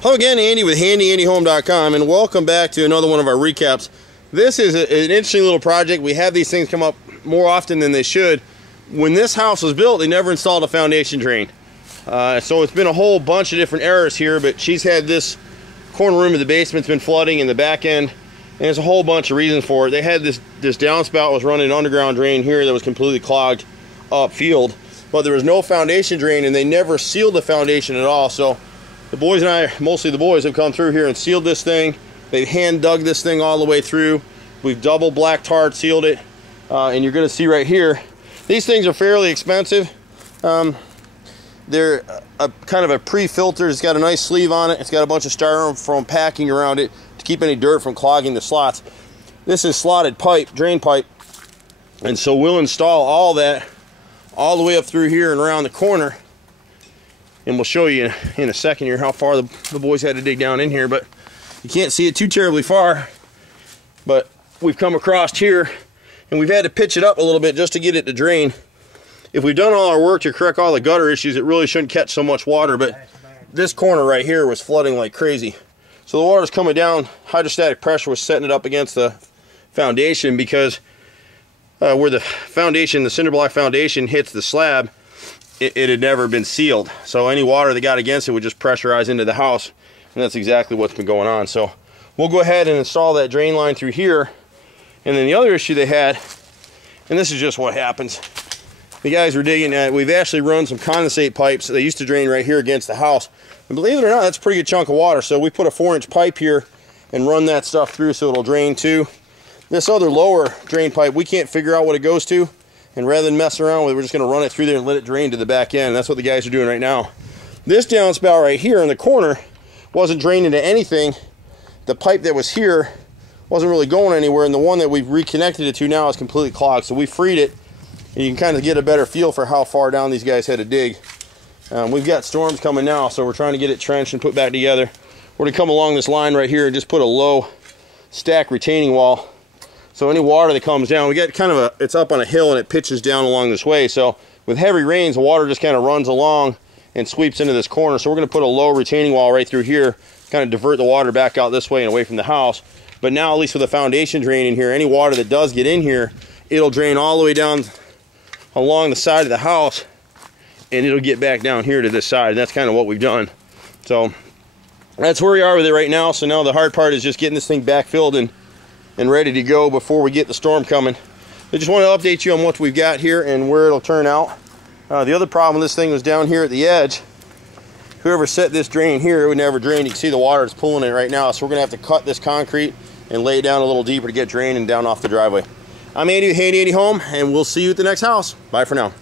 Hello again, Andy with HandyANDYHome.com, and welcome back to another one of our recaps. This is an interesting little project. We have these things come up more often than they should. When this house was built, they never installed a foundation drain. So it's been a whole bunch of different errors here, but she's had this corner room of the basement's been flooding in the back end, and there's a whole bunch of reasons for it. They had this downspout was running an underground drain here that was completely clogged upfield, but there was no foundation drain, and they never sealed the foundation at all. So the boys and I, mostly the boys, have come through here and sealed this thing. They've hand dug this thing all the way through. We've double black tarred sealed it, and you're going to see right here, these things are fairly expensive. They're kind of a pre-filter. It's got a nice sleeve on it. It's got a bunch of styrofoam packing around it to keep any dirt from clogging the slots. This is slotted pipe, drain pipe, and so we'll install all that all the way up through here and around the corner. And we'll show you in a second here how far the boys had to dig down in here, but you can't see it too terribly far. But we've come across here, and we've had to pitch it up a little bit just to get it to drain. If we've done all our work to correct all the gutter issues, it really shouldn't catch so much water, but this corner right here was flooding like crazy. So the water's coming down, hydrostatic pressure was setting it up against the foundation, because where the foundation, the cinder block foundation hits the slab, it had never been sealed. So any water that got against it would just pressurize into the house, and that's exactly what's been going on. So we'll go ahead and install that drain line through here. And then the other issue they had, and this is just what happens, the guys were digging at, we've actually run some condensate pipes that they used to drain right here against the house. And believe it or not, that's a pretty good chunk of water. So we put a 4-inch pipe here and run that stuff through so it'll drain too. This other lower drain pipe, we can't figure out what it goes to. And rather than mess around with it, we're just going to run it through there and let it drain to the back end. That's what the guys are doing right now. This downspout right here in the corner wasn't draining to anything. The pipe that was here wasn't really going anywhere, and the one that we've reconnected it to now is completely clogged. So we freed it, and you can kind of get a better feel for how far down these guys had to dig. We've got storms coming now, so we're trying to get it trenched and put back together. We're going to come along this line right here and just put a low stack retaining wall. So any water that comes down, we get kind of it's up on a hill and it pitches down along this way. So with heavy rains, the water just kind of runs along and sweeps into this corner. So we're going to put a low retaining wall right through here, kind of divert the water back out this way and away from the house. But now, at least with a foundation drain in here, any water that does get in here, it'll drain all the way down along the side of the house, and it'll get back down here to this side. And that's kind of what we've done. So that's where we are with it right now. So now the hard part is just getting this thing backfilled and ready to go before we get the storm coming. I just want to update you on what we've got here and where it'll turn out. The other problem with this thing was down here at the edge. Whoever set this drain here, it would never drain. You can see the water is pulling it right now, so we're going to have to cut this concrete and lay it down a little deeper to get drained and down off the driveway. I'm Andy with Handy Andy Home, and we'll see you at the next house. Bye for now.